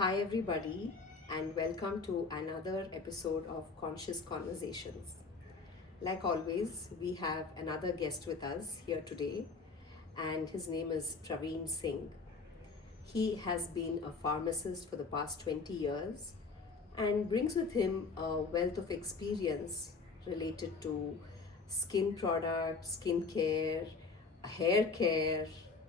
Hi, everybody, and welcome to another episode of Conscious Conversations. Like always, we have another guest with us here today, and his name is Praveen Singh. He has been a pharmacist for the past 20 years and brings with him a wealth of experience related to skin products, skin care, hair care,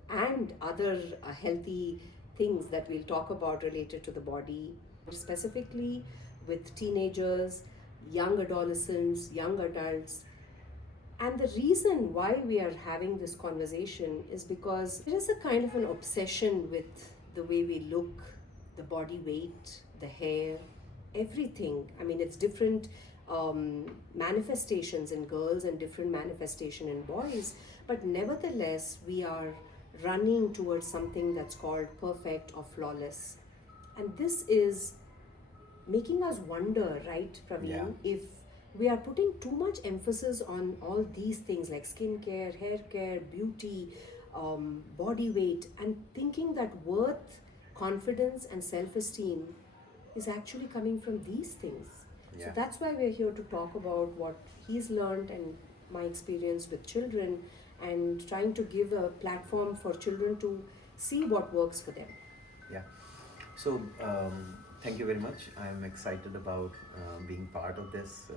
and other healthy things that we'll talk about related to the body, specifically with teenagers, young adolescents, young adults. And the reason why we are having this conversation is because there is a kind of an obsession with the way we look, the body weight, the hair, everything. I mean, it's different manifestations in girls and different manifestation in boys, but nevertheless, we are running towards something that's called perfect or flawless. And this is making us wonder, right, Yeah, Praveen, if we are putting too much emphasis on all these things like skincare, hair care, beauty, body weight, and thinking that worth, confidence, and self esteem is actually coming from these things. So yeah, that's why we're here to talk about what he's learned and my experience with children and trying to give a platform for children to see what works for them. yeah. So, thank you very much. I'm excited about being part of this.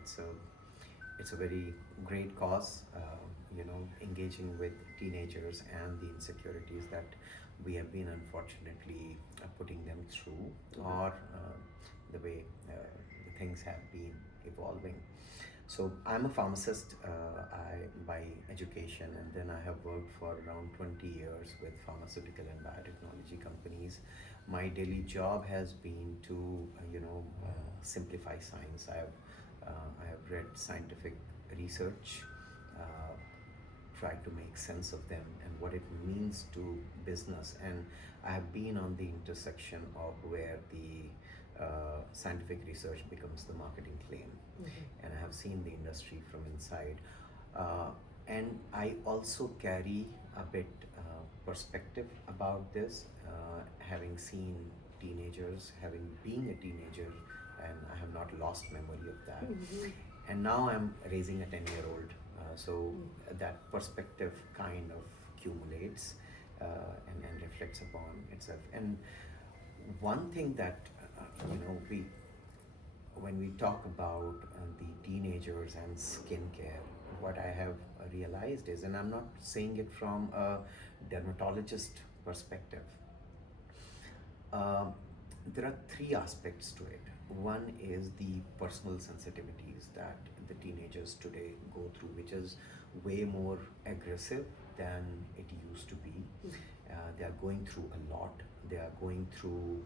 It's a it's a very great cause. Engaging with teenagers and the insecurities that we have been unfortunately putting them through, or the way the things have been evolving. So I'm a pharmacist by education, and then I have worked for around 20 years with pharmaceutical and biotechnology companies. My daily job has been to, simplify science. I have read scientific research, uh, tried to make sense of them and what it means to business. And I have been on the intersection of where the scientific research becomes the marketing claim, and I have seen the industry from inside. Uh, and I also carry a bit perspective about this, having seen teenagers, having been a teenager, and I have not lost memory of that. Mm-hmm. And now I'm raising a 10-year-old, so that perspective kind of accumulates and reflects upon itself. And one thing that we when we talk about the teenagers and skincare, what I have realized is, and I'm not saying it from a dermatologist perspective, um, there are three aspects to it. One is the personal sensitivities that the teenagers today go through, which is way more aggressive than it used to be. They are going through a lot. They are going through,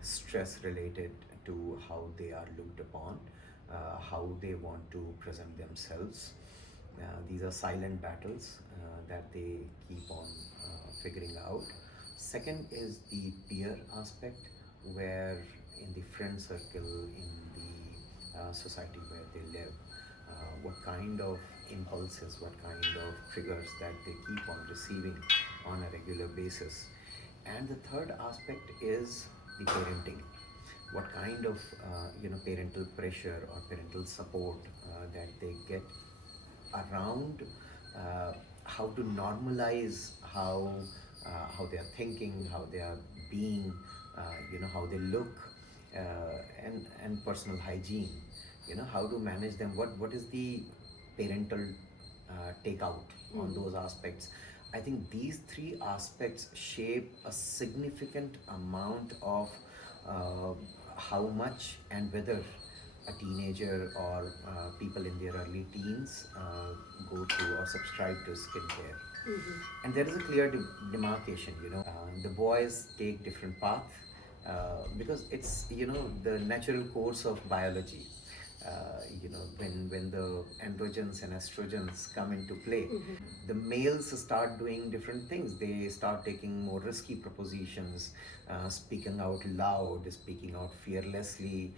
stress related to how they are looked upon, how they want to present themselves. These are silent battles that they keep on figuring out. Second is the peer aspect, where in the friend circle, in the society where they live, what kind of impulses, what kind of triggers that they keep on receiving on a regular basis. And the third aspect is the parenting. What kind of parental pressure or parental support that they get around how to normalize how they are thinking, how they are being, how they look, and personal hygiene. How to manage them. What is the parental takeout on Mm-hmm. those aspects? I think these three aspects shape a significant amount of uh, how much and whether a teenager or people in their early teens go through or subscribe to skincare. Mm-hmm. And there is a clear demarcation. The boys take different path because it's the natural course of biology. When the androgens and estrogens come into play, the males start doing different things. They start taking more risky propositions, speaking out loud, speaking out fearlessly,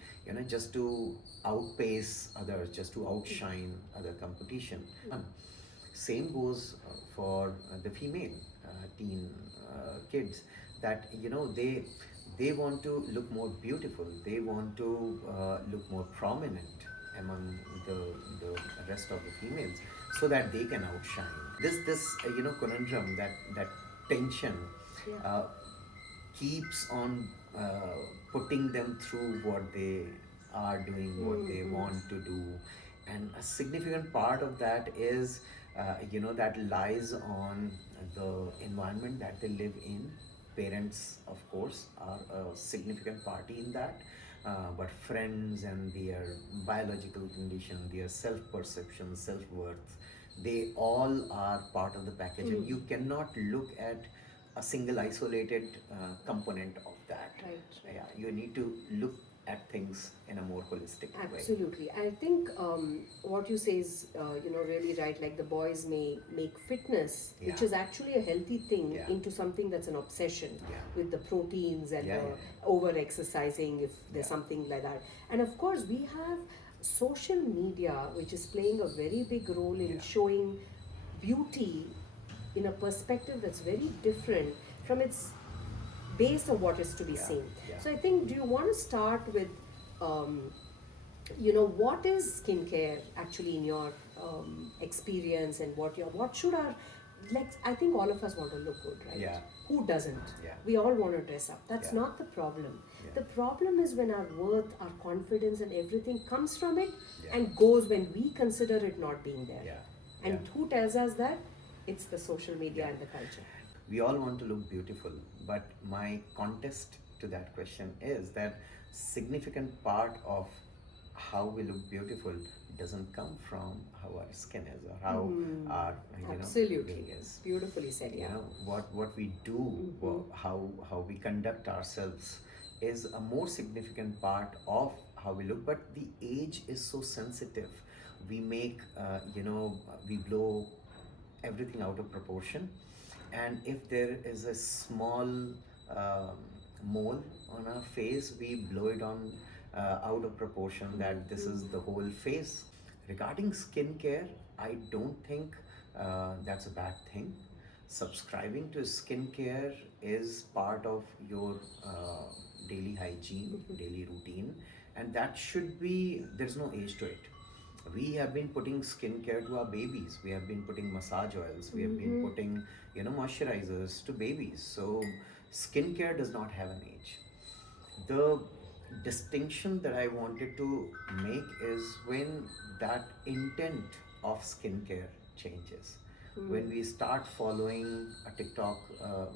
just to outpace others, just to outshine other competition. Same goes for the female teen kids. that they want to look more beautiful, they want to look more prominent among the the rest of the females, so that they can outshine. This conundrum, that tension, Yeah. uh, keeps on putting them through what they are doing, what they Mm-hmm. want to do. And a significant part of that is, that lies on the environment that they live in. Parents, of course, are a significant party in that. But friends and their biological condition, their self perception, self worth, they all are part of the package, and Mm. you cannot look at a single isolated component of that. Right, Yeah, right. you need to look at things in a more holistic way. Absolutely. I think what you say is, really right. Like the boys may make fitness, Yeah, which is actually a healthy thing, yeah, into something that's an obsession yeah, with the proteins and yeah, the yeah, over exercising, if yeah, there's something like that. And of course, we have social media, which is playing a very big role in yeah, showing beauty in a perspective that's very different from its base of what is to be yeah, seen. yeah, So I think, do you want to start with, um, what is skincare actually in your experience, and what should our, like, I think all of us want to look good, right? yeah, Who doesn't? yeah, We all want to dress up. That's yeah, not the problem. yeah, The problem is when our worth, our confidence, and everything comes from it yeah, and goes when we consider it not being there. yeah, yeah, And who tells us that? It's the social media yeah. and the culture. We all want to look beautiful, but my contest to that question is that significant part of how we look beautiful doesn't come from how our skin is, or how Mm, our being absolutely. is. Beautifully said, You yeah. know what we do, Mm-hmm. how we conduct ourselves is a more significant part of how we look. But the age is so sensitive. We make we blow everything out of proportion, and if there is a small um, mole on our face, we blow it on out of proportion, that this is the whole face. Regarding skincare, I don't think that's a bad thing. Subscribing to skincare is part of your daily hygiene, daily routine, and that should be, there's no age to it. We have been putting skincare to our babies. We have been putting massage oils. We have been Mm-hmm. putting, moisturizers to babies. So skincare does not have an age. The distinction that I wanted to make is when that intent of skincare changes. When we start following a TikTok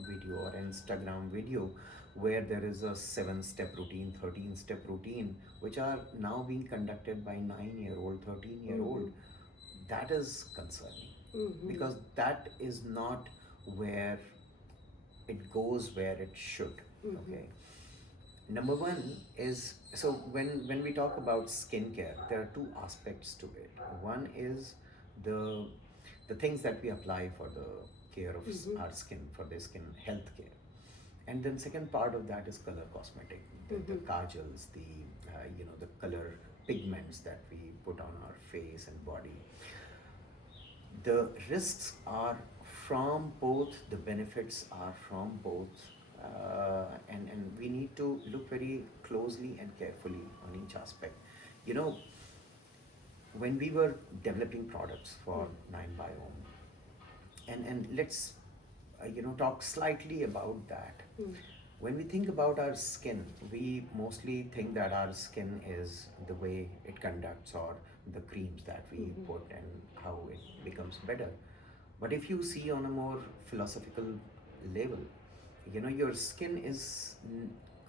video or Instagram video where there is a 7-step routine, 13-step routine, which are now being conducted by 9-year-old, 13-year-old, that is concerning, Mm-hmm. because that is not where it goes where it should. Mm-hmm. Okay. Number one is, so when we talk about skincare, there are two aspects to it. One is the the things that we apply for the care of Mm-hmm. our skin, for the skin health care, and then second part of that is color cosmetic, the Mm-hmm. kajals, the color pigments that we put on our face and body. The risks are from both, the benefits are from both, and we need to look very closely and carefully on each aspect. You know, when we were developing products for Nine Biome, and let's talk slightly about that. When we think about our skin, we mostly think that our skin is the way it conducts, or the creams that we put and how it becomes better. But if you see on a more philosophical level, your skin is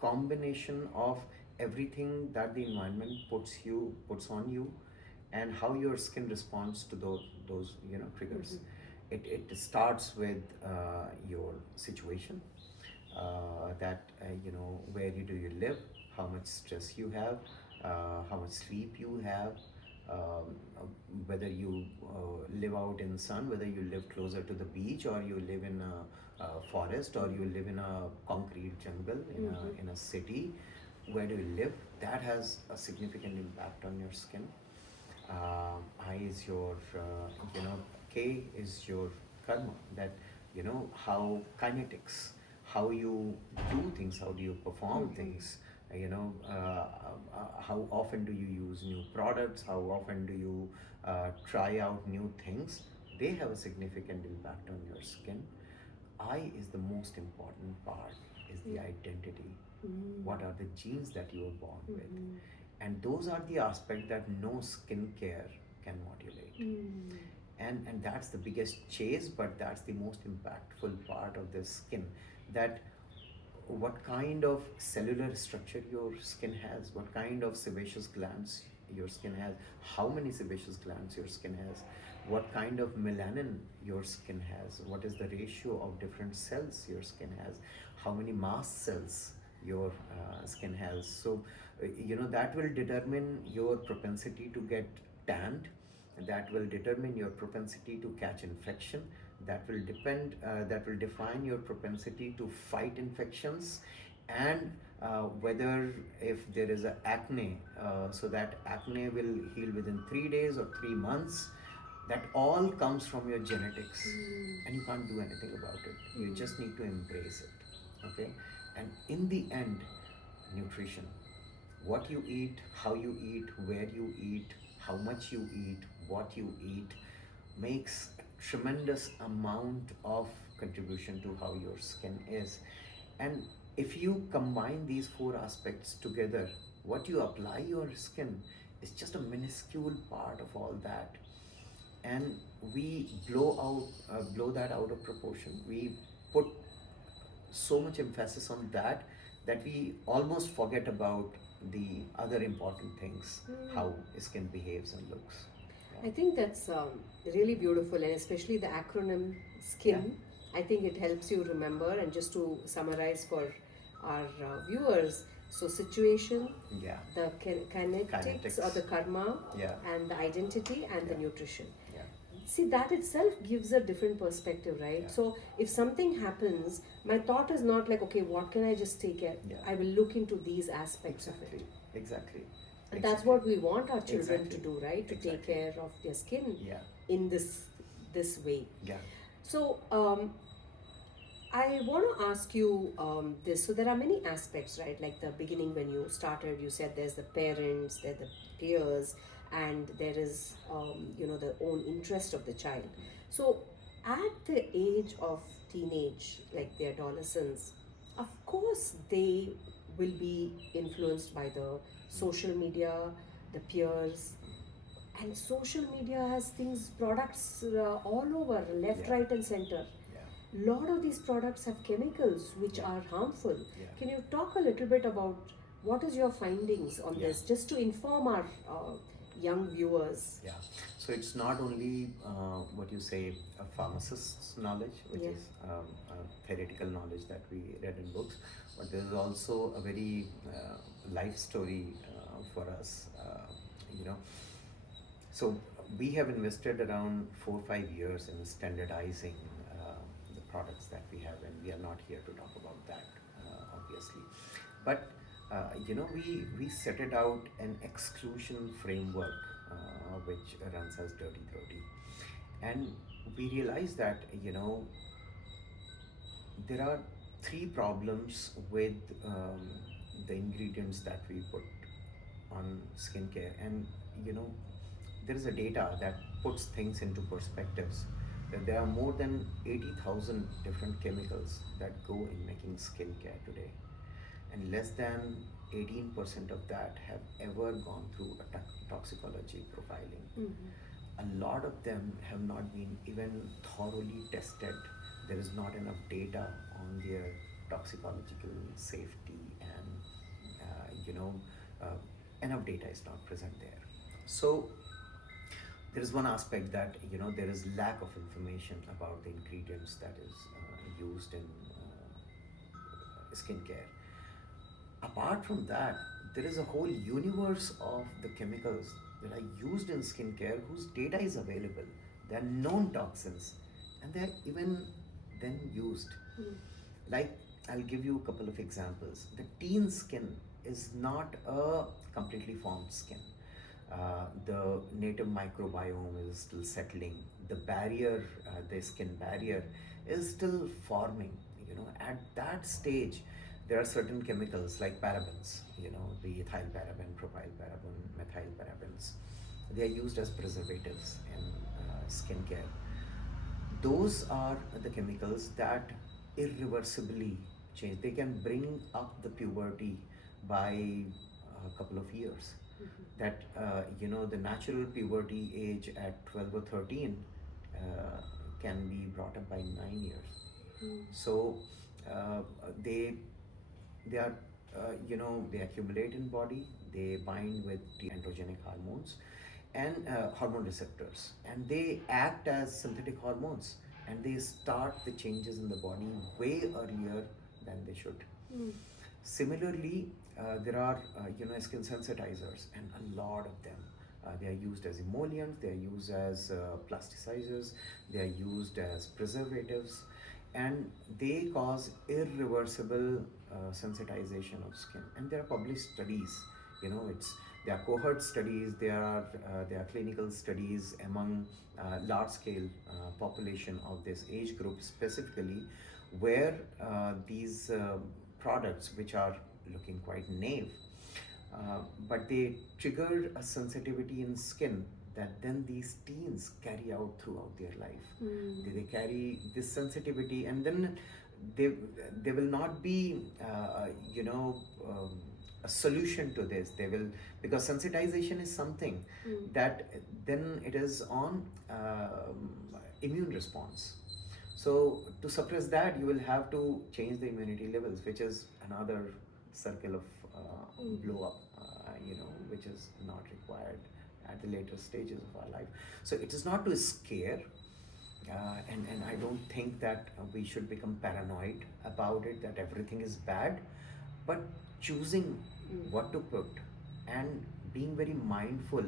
combination of everything that the environment puts on you, and how your skin responds to those triggers. It starts with your situation, that where do you live, how much stress you have, how much sleep you have, whether you live out in sun, whether you live closer to the beach, or you live in a forest, or you live in a concrete jungle, in a city. Where do you live? That has a significant impact on your skin. I is your, K is your karma, that how kinetics, how you do things, how do you perform Mm-hmm. things, how often do you use new products, how often do you try out new things. They have a significant impact on your skin. Eye is the most important part, is the identity. What are the genes that you were born with? Mm-hmm. And those are the aspects that no skincare can modulate. Mm-hmm. And that's the biggest chase, but that's the most impactful part of the skin. That what kind of cellular structure your skin has, what kind of sebaceous glands your skin has, how many sebaceous glands your skin has, what kind of melanin your skin has, what is the ratio of different cells your skin has, how many mast cells your skin has. So, that will determine your propensity to get tanned, that will determine your propensity to catch infection, that will define your propensity to fight infections, and whether if there is a acne, so that acne will heal within 3 days or 3 months. That all comes from your genetics, and you can't do anything about it. You just need to embrace it. Okay. And in the end, nutrition, what you eat, how you eat, where you eat, how much you eat, what you eat, makes a tremendous amount of contribution to how your skin is. And if you combine these four aspects together, what you apply your skin is just a minuscule part of all that. And we blow that out of proportion. We put so much emphasis on that, that we almost forget about the other important things, how skin behaves and looks. I think that's really beautiful, and especially the acronym Yeah. SKIN. I think it helps you remember. And just to summarize for our viewers, so situation, Yeah. the kinetics or the karma, Yeah. and the identity, and the Yeah. nutrition. Yeah. See, that itself gives a different perspective, right? Yeah. So, if something happens, my thought is not like, okay, what can I just take care? Yeah. I will look into these aspects of Exactly. it. Exactly. And that's Exactly. what we want our children Exactly. to do, right? To take Exactly. care of their skin Yeah. in this way. Yeah. So, I want to ask you this. So there are many aspects, right? Like the beginning when you started, you said there's the parents, there's the peers, and there is, the own interest of the child. So at the age of teenage, like the adolescents, of course they will be influenced by the social media, the peers, and social media has things, products all over, left, Yeah. right, and center. Yeah. Lot of these products have chemicals which Yeah. are harmful. Yeah. Can you talk a little bit about what is your findings on Yeah. this, just to inform our young viewers? Yeah. So it's not only what you say a pharmacist's knowledge, which Yeah. is theoretical knowledge that we read in books, but there is also a very life story for us. You know, so we have invested around 4 or 5 years in standardizing the products that we have, and we are not here to talk about that, obviously. But we set it out an exclusion framework, which runs as Dirty 30, and we realized that there are three problems with the ingredients that we put on skincare. And you know there is a data that puts things into perspectives, that there are more than 80,000 different chemicals that go in making skincare today, and less than 18% of that have ever gone through a toxicology profiling. A lot of them have not been even thoroughly tested. There is not enough data on their toxicological safety, and uh, enough data is not present there. So there is one aspect that there is lack of information about the ingredients that is used in skincare. Apart from that, there is a whole universe of the chemicals that are used in skincare whose data is available. They are known toxins, and they are even then used. Like, I'll give you a couple of examples. The teen skin is not a completely formed skin. The native microbiome is still settling. The barrier, the skin barrier, is still forming. At that stage, there are certain chemicals like parabens, the ethyl paraben, propyl paraben, methyl parabens. They are used as preservatives in skincare. Those are the chemicals that irreversibly change. They can bring up the puberty by a couple of years. That the natural puberty age at 12 or 13 uh, can be brought up by 9 years. So uh, they they are they accumulate in body, they bind with the androgenic hormones and hormone receptors, and they act as synthetic hormones, and they start the changes in the body way earlier than they should. Similarly, there are skin sensitizers, and a lot of them. They are used as emollients, they are used as plasticizers, they are used as preservatives, and they cause irreversible sensitization of skin. And there are published studies. It's there are cohort studies, there are clinical studies among large scale population of this age group specifically, where these products, which are looking quite naive, but they trigger a sensitivity in skin that then these teens carry out throughout their life. They carry this sensitivity, and then they they will not be a solution to this. They will, because sensitization is something that then it is on immune response. So to suppress that, you will have to change the immunity levels, which is another circle of blow up, which is not required at the later stages of our life. So it is not to scare, and I don't think that we should become paranoid about it, that everything is bad, but choosing what to put and being very mindful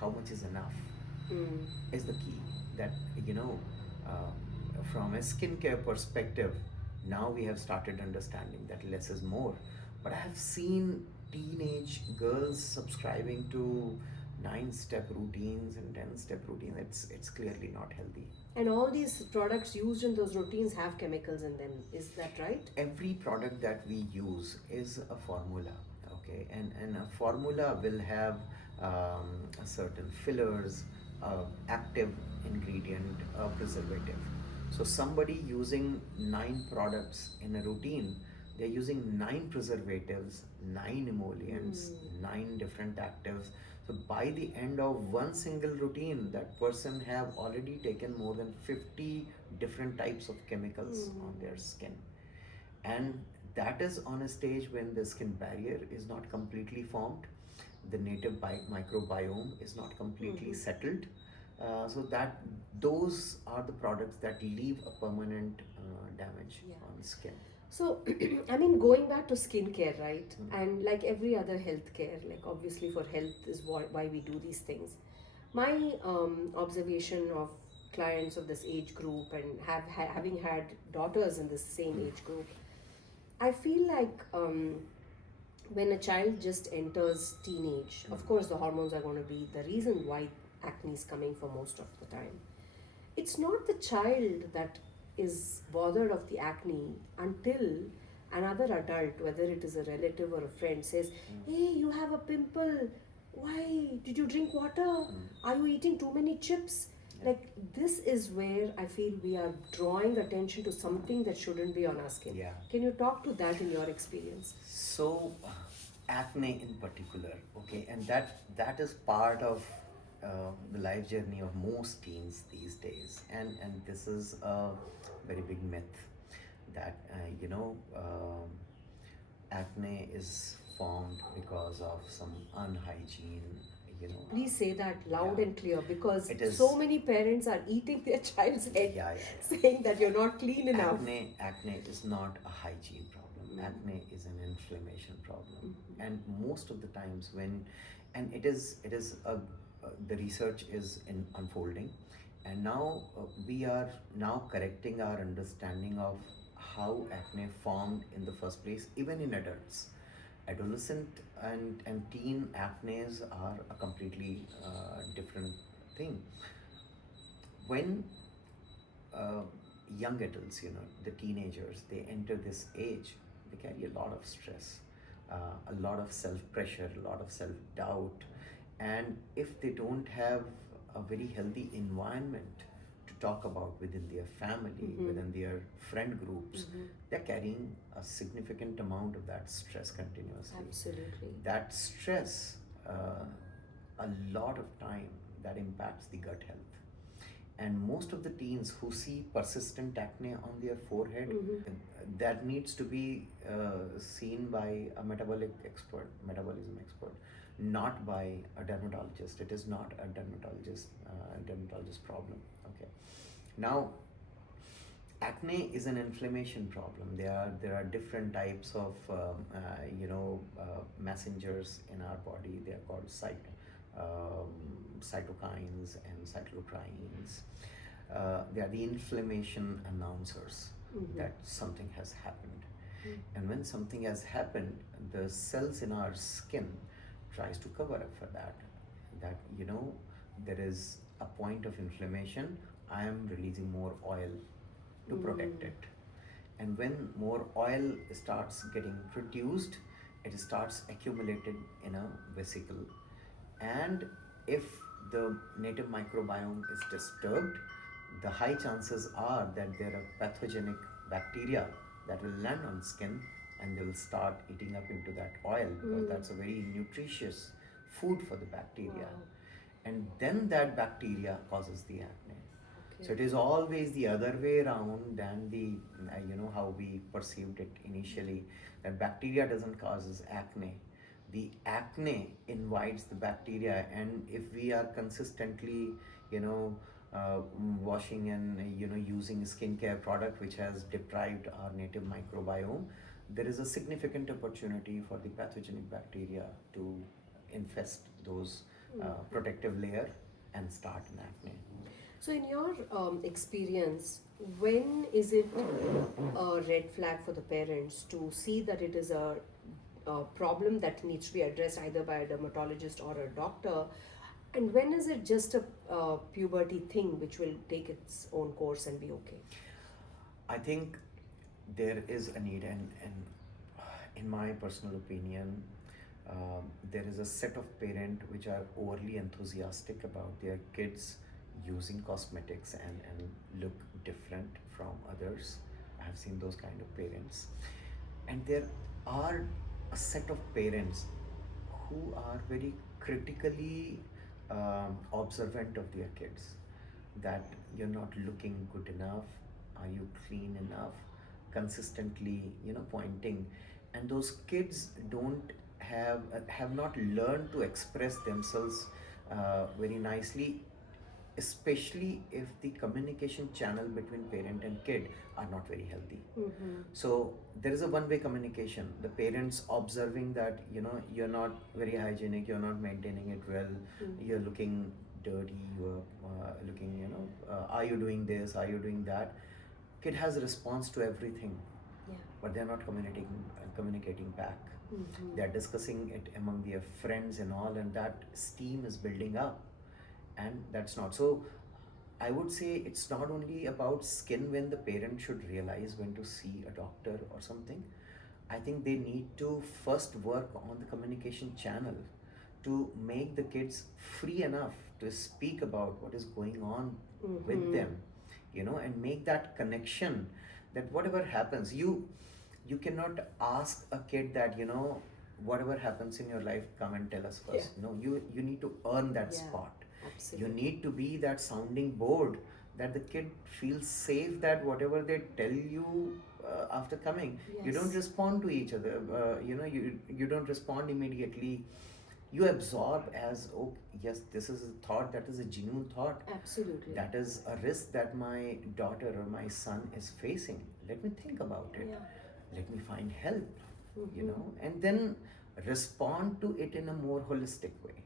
how much is enough is the key. That uh, from a skincare perspective, now we have started understanding that less is more. But I have seen teenage girls subscribing to 9-step routines and 10-step routines. It's clearly not healthy. And all these products used in those routines have chemicals in them. Is that right? Every product that we use is a formula, okay, and a formula will have a certain fillers, active ingredient, preservative. So somebody using 9 products in a routine, they're using 9 preservatives, 9 emollients, 9 different actives. So by the end of one single routine, that person have already taken more than 50 different types of chemicals on their skin. And that is on a stage when the skin barrier is not completely formed, the native microbiome is not completely settled. So that those are the products that leave a permanent damage on skin. So, I mean, going back to skincare, right? And like every other healthcare, like obviously for health is why we do these things. My observation of clients of this age group and having had daughters in this same age group, I feel like when a child just enters teenage, of course the hormones are going to be the reason why acne is coming for most of the time. It's not the child that is bothered of the acne until another adult, whether it is a relative or a friend, says, "Hey, you have a pimple. Why? Did you drink water? Are you eating too many chips?" Like, this is where I feel we are drawing attention to something that shouldn't be on our skin. Yeah. Can you talk to that in your experience? So, acne in particular, okay, and that is part of the life journey of most teens these days, and this is a very big myth that acne is formed because of some unhygiene. Please say that loud Yeah. and clear, because It is. so many parents are eating their child's head, Yeah. saying that you're not clean enough. Acne is not a hygiene problem. Acne is an inflammation problem, and most of the times and it is the research is in unfolding, and now we are now correcting our understanding of how acne formed in the first place, even in adults. Adolescent and teen acnes are a completely different thing. When uh, young adults, the teenagers, they enter this age, they carry a lot of stress, a lot of self pressure, a lot of self doubt. And if they don't have a very healthy environment to talk about within their family, within their friend groups, they're carrying a significant amount of that stress continuously. Absolutely. That stress, a lot of time, that impacts the gut health. And most of the teens who see persistent acne on their forehead, that needs to be seen by a metabolism expert, not by a dermatologist. It is not a dermatologist problem. Okay. Now, acne is an inflammation problem. There are different types of messengers in our body. They are called cytokines and cyclotrines. They are the inflammation announcers that something has happened. And when something has happened, the cells in our skin tries to cover up for that. That there is a point of inflammation. I am releasing more oil to protect it. And when more oil starts getting produced, it starts accumulated in a vesicle. And if the native microbiome is disturbed, the high chances are that there are pathogenic bacteria that will land on skin and they will start eating up into that oil, because that's a very nutritious food for the bacteria. Wow. And then that bacteria causes the acne. Okay. So it is always the other way around than the how we perceived it initially. That bacteria doesn't causes acne. The acne invites the bacteria, and if we are consistently washing and using skincare product which has deprived our native microbiome, there is a significant opportunity for the pathogenic bacteria to infest those protective layer and start an acne. So, in your experience, when is it a red flag for the parents to see that it is a problem that needs to be addressed either by a dermatologist or a doctor? And when is it just a puberty thing which will take its own course and be okay? I think there is a need, and in my personal opinion, there is a set of parents which are overly enthusiastic about their kids using cosmetics and look different from others. I have seen those kind of parents. And there are a set of parents who are very critically observant of their kids, that you're not looking good enough, are you clean enough, consistently pointing. And those kids don't have not learned to express themselves very nicely, especially if the communication channel between parent and kid are not very healthy. So there is a one-way communication. The parents observing that you're not very hygienic, you're not maintaining it well, you're looking dirty, you're looking are you doing this, are you doing that. Kid has a response to everything, but they're not communicating back. They're discussing it among their friends and all, and that steam is building up, and that's not so. I would say it's not only about skin when the parent should realize when to see a doctor or something. I think they need to first work on the communication channel to make the kids free enough to speak about what is going on with them, and make that connection, that whatever happens, you cannot ask a kid that whatever happens in your life, come and tell us first. No, you need to earn that spot. Absolutely. You need to be that sounding board, that the kid feels safe, that whatever they tell you after coming, you don't respond to each other, you don't respond immediately. You absorb as, oh yes, this is a thought, that is a genuine thought. Absolutely. That is a risk that my daughter or my son is facing. Let me think about it. Let me find help, and then respond to it in a more holistic way,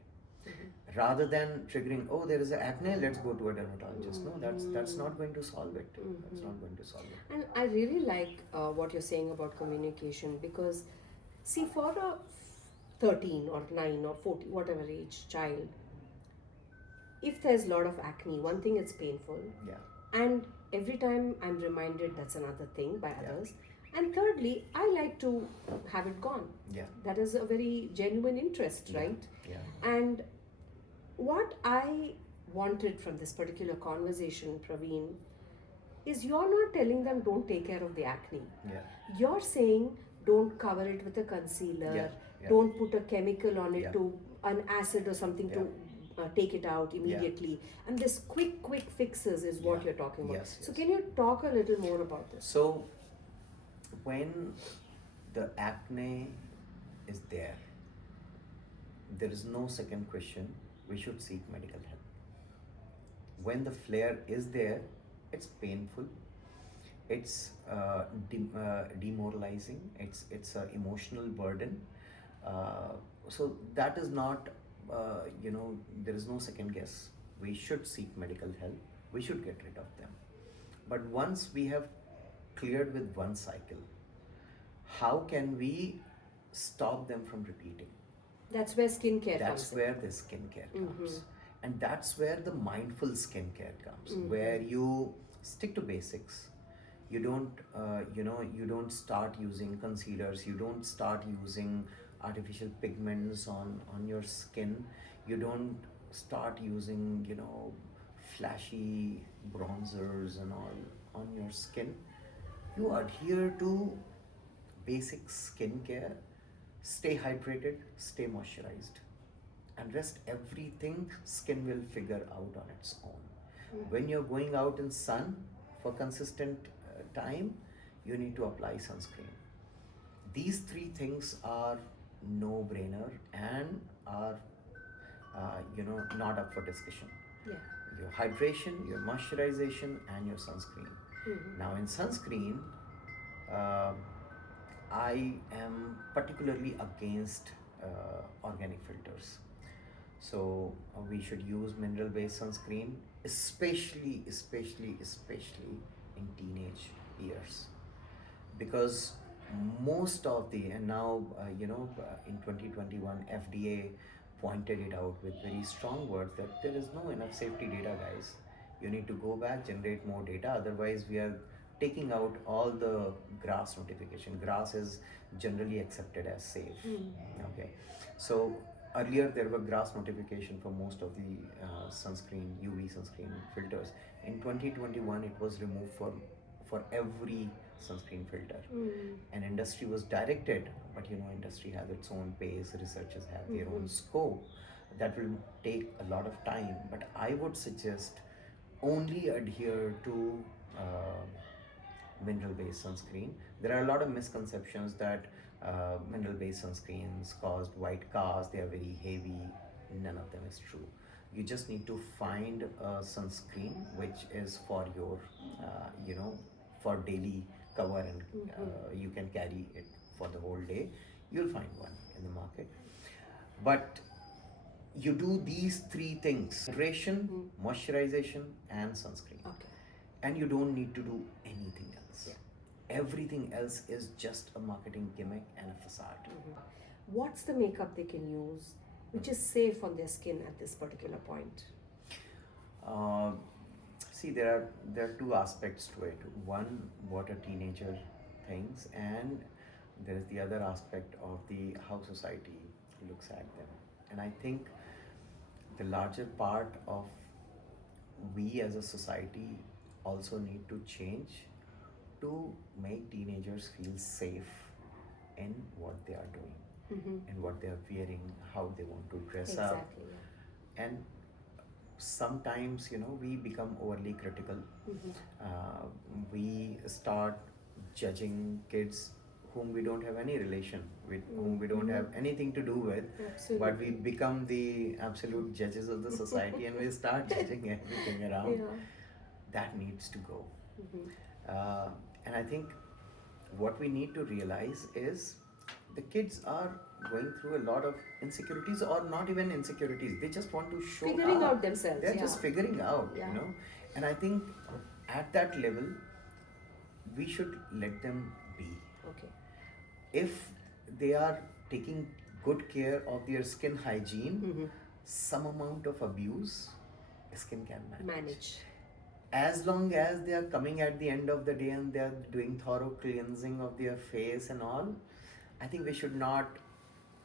rather than triggering, oh, there is an acne, let's go to a dermatologist. No, that's not going to solve it. That's not going to solve it. And I really like what you're saying about communication, because see, for a 13 or 9 or 40 whatever age child, if there's a lot of acne, one thing, it's painful, Yeah. and every time I'm reminded, that's another thing by Yeah. others. And thirdly, I like to have it gone. Yeah. That is a very genuine interest, Yeah. right? Yeah. And what I wanted from this particular conversation, Praveen, is you're not telling them don't take care of the acne. Yeah. You're saying don't cover it with a concealer, Yeah. Yeah. don't put a chemical on it Yeah. to an acid or something Yeah. to take it out immediately. And this quick fixes is what Yeah. you're talking about. Yes, So yes. can you talk a little more about this? So, when the acne is there is no second question. We should seek medical help. When the flare is there, it's painful. It's demoralizing. It's an emotional burden. So that is not, there is no second guess. We should seek medical help. We should get rid of them. But once we have cleared with one cycle, how can we stop them from repeating? That's where skincare That's comes in. where the skincare comes. And that's where the mindful skincare comes, Mhm. where you stick to basics. You don't, you don't start using concealers. You don't start using artificial pigments on your skin. You don't start using, flashy bronzers and all on your skin. You adhere to basic skincare, stay hydrated, stay moisturized, and rest everything skin will figure out on its own. When you're going out in sun for consistent time, you need to apply sunscreen. These three things are no brainer and are not up for discussion. Yeah. Your hydration, your moisturization, and your sunscreen. Now in sunscreen, uh, I am particularly against organic filters. So we should use mineral-based sunscreen, especially in teenage years, because most of the and now in 2021 FDA pointed it out with very strong words that there is no enough safety data, guys. You need to go back, generate more data, otherwise we are taking out all the GRAS notification. GRAS is generally accepted as safe. Okay, so earlier there were GRAS notification for most of the sunscreen, UV sunscreen filters. In 2021 it was removed for every sunscreen filter. And industry was directed, but industry has its own pace, researchers have their own scope. That will take a lot of time, but I would suggest only adhere to mineral based sunscreen. There are a lot of misconceptions that mineral based sunscreens caused white cast, they are very heavy. None of them is true. You just need to find a sunscreen which is for your, for daily cover, and you can carry it for the whole day. You'll find one in the market. But you do these three things: hydration, moisturization, and sunscreen. Okay. And you don't need to do anything else. Yeah. Everything else is just a marketing gimmick and a facade. What's the makeup they can use which is safe on their skin at this particular point? Uh, See, there are two aspects to it. One, what a teenager thinks, and there is the other aspect of the how society looks at them. And I think the larger part of we as a society also need to change to make teenagers feel safe in what they are doing, in what they are wearing, how they want to dress up. Exactly. Yeah. And sometimes we become overly critical. We start judging kids whom we don't have any relation with, whom we don't have anything to do with. Absolutely. But we become the absolute judges of the society and we start judging everything around. Yeah. That needs to go. And I think what we need to realize is the kids are going through a lot of insecurities, or not even insecurities, they just want to show Figuring up. out themselves. They're Yeah. just figuring out. Yeah. And I think at that level we should let them be. Okay. If they are taking good care of their skin hygiene, some amount of abuse skin can manage. as long as they are coming at the end of the day and they are doing thorough cleansing of their face and all, I think we should not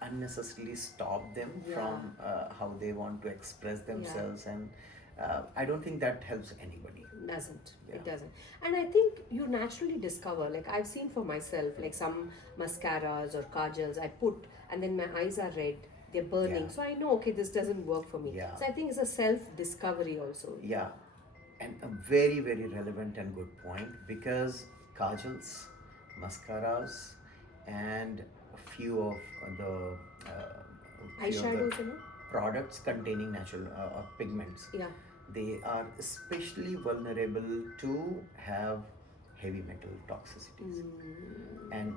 unnecessarily stop them Yeah, from how they want to express yeah. themselves, and I don't think that helps anybody. Doesn't. Yeah, It doesn't. And I think you naturally discover, like I've seen for myself, like some mascaras or kajals I put, and then my eyes are red, they're yeah, burning. So I know, okay, this doesn't work for me. yeah, So I think it's a self discovery also. yeah. And a very, very relevant and good point, because kajals, mascaras, and a few of the Eyeshadows, you know? products containing natural pigments, Yeah. they are especially vulnerable to have heavy metal toxicities. Mm. And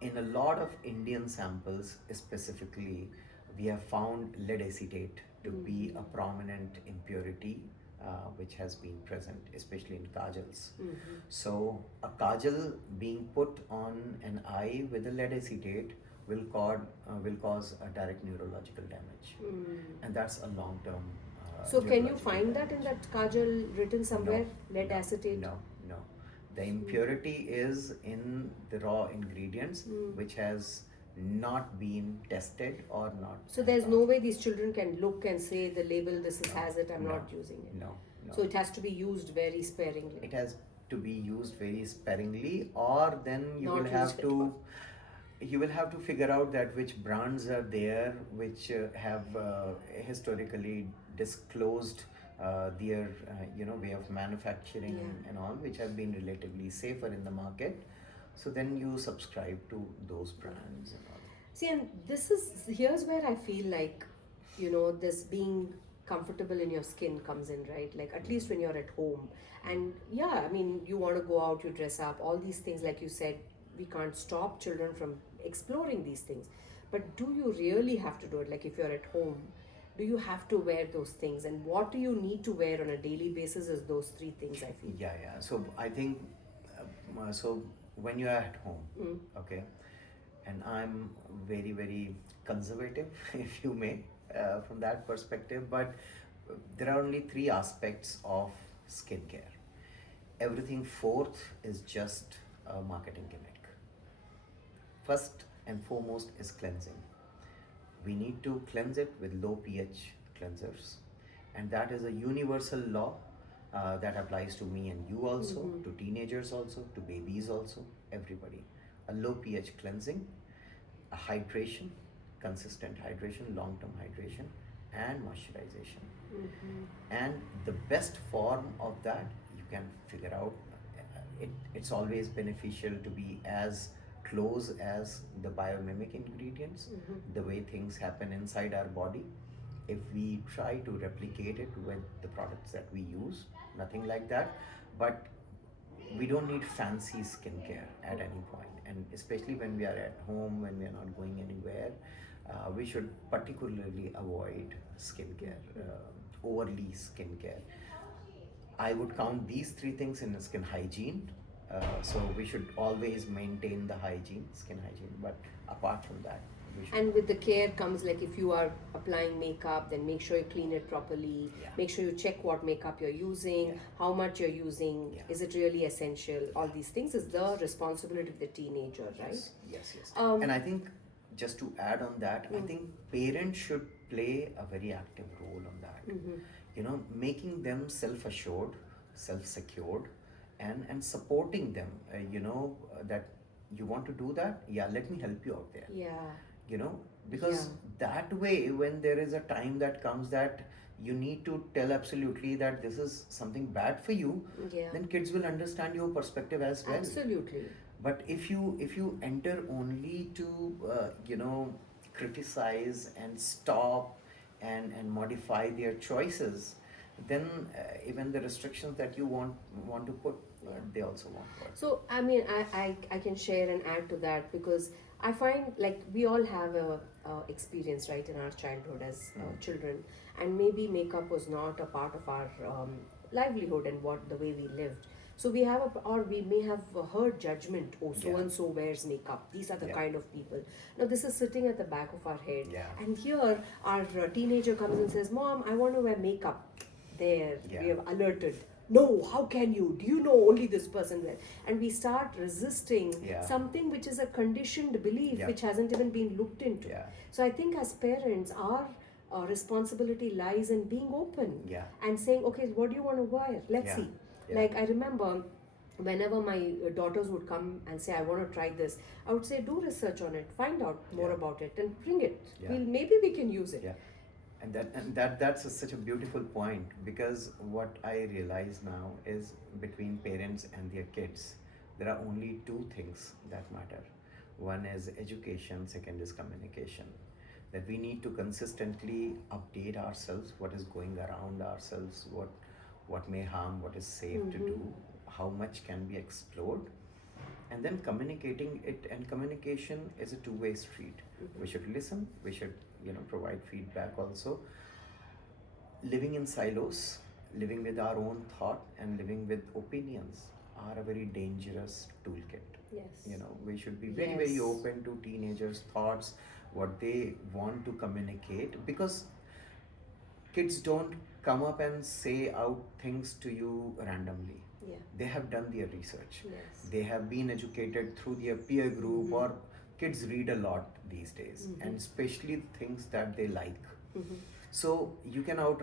in a lot of Indian samples, specifically, we have found lead acetate to be a prominent impurity which has been present, especially in kajals. Mm-hmm. So, a kajal being put on an eye with a lead acetate will cause a direct neurological damage, Mm. and that's a long term So can you neurological find that in damage. that kajal written No, somewhere? Lead no, acetate? no, no. The impurity is in the raw ingredients, Mm. which has not been tested or not. So there's no way these children can look and say the label this is, No, has it, I'm no, not using it. no, no. So it has to be used very sparingly. It has to be used very sparingly, or then Not used at all. you will have to figure out that which brands are there which have historically disclosed their way of manufacturing Yeah. and all, which have been relatively safer in the market. So then you subscribe to those brands and all. See, and here's where I feel like, this being comfortable in your skin comes in, right? Like, at least when you're at home. And yeah, I mean, you want to go out, you dress up, all these things, like you said, we can't stop children from exploring these things. But do you really have to do it? Like, if you're at home, do you have to wear those things? And what do you need to wear on a daily basis is those three things, I feel. Yeah, yeah. So I think so when you are at home, Mm. okay, and I'm very, very conservative, if you may, from that perspective. But there are only three aspects of skincare. Everything fourth is just a marketing gimmick. First and foremost is cleansing. We need to cleanse it with low pH cleansers, and that is a universal law that applies to me and you also, to teenagers also, to babies also, everybody. A low pH cleansing, a hydration, consistent hydration, long term hydration, and moisturization. And the best form of that you can figure out, it's always beneficial to be as close as the biomimic ingredients, the way things happen inside our body. If we try to replicate it with the products that we use, nothing like that. But we don't need fancy skincare at any point, and especially when we are at home, when we are not going anywhere, we should particularly avoid skincare, overly skincare. I would count these three things in skin hygiene. So we should always maintain the hygiene, skin hygiene. But apart from that, we should. And with the care comes, like, if you are applying makeup, then make sure you clean it properly. Yeah. Make sure you check what makeup you're using, Yeah. how much you're using, Yeah. is it really essential? All these things is the responsibility of the teenager, right? Yes, yes, yes. Um, And I think, just to add on that, I think parents should play a very active role on that. Making them self-assured, self-secured, and supporting them. That you want to do that. Yeah, let me help you out there. Yeah. Because that way, when there is a time that comes that you need to tell absolutely that this is something bad for you, Yeah. then kids will understand your perspective as well. Absolutely. But if you enter only to criticize and stop and modify their choices, then even the restrictions that you want to put, they also won't work. So, I mean, I can share and add to that, because I find, like, we all have a experience, right, in our childhood as children, and maybe makeup was not a part of our livelihood and the way we lived. So we have or we may have heard judgment. Oh, so Yeah. and so wears makeup. These are the Yeah. kind of people. Now this is sitting at the back of our head, Yeah. and here our teenager comes and says, "Mom, I want to wear makeup." There, Yeah. we have alerted. no, how can you? Do you know only this person well? And we start resisting Yeah. something which is a conditioned belief Yeah. which hasn't even been looked into. Yeah. So I think as parents, our responsibility lies in being open Yeah. and saying, okay, what do you want to wear? Let's Yeah. see. Yeah. Like I remember whenever my daughters would come and say, I want to try this, I would say, do research on it, find out more Yeah. about it, and bring it. Yeah. Maybe we can use it. Yeah. And that's such a beautiful point, because what I realize now is, between parents and their kids, there are only two things that matter. One is education, second is communication. That we need to consistently update ourselves, what is going around ourselves, what may harm, what is safe to do, how much can be explored, and then communicating it. And communication is a two-way street. We should listen, we should, provide feedback also. Living in silos, living with our own thought and living with opinions are a very dangerous toolkit. Yes. We should be very, very Yes. open to teenagers' thoughts, what they want to communicate, because kids don't come up and say out things to you randomly. Yeah. They have done their research. Yes. They have been educated through their peer group, or kids read a lot these days, and especially things that they like. So you cannot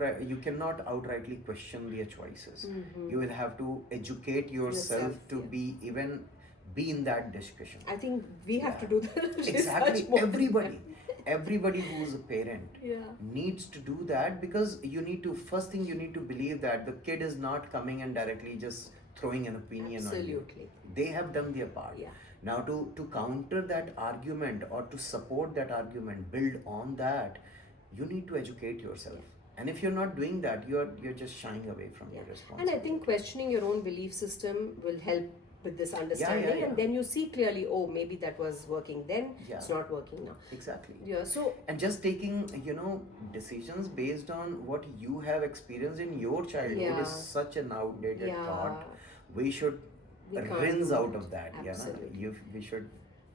outrightly question their choices. You will have to educate yourself to yeah. be in that discussion. I think we have to Yeah. do the Exactly. research more. Everybody who is a parent Yeah. needs to do that, because first thing you need to believe that the kid is not coming and directly just throwing an opinion on you. Absolutely. They have done their part. Yeah. Now to counter that argument, or to support that argument, build on that, you need to educate yourself. And if you're not doing that, you're just shying away from your And responsibility. I think questioning your own belief system will help with this understanding, yeah. and then you see clearly, oh, maybe that was working then, Yeah. it's not working now. Exactly. Yeah. So And just taking, decisions based on what you have experienced in your childhood Yeah. is such an outdated Yeah. thought. We should We can't rinse do out it. of that. Absolutely. We should.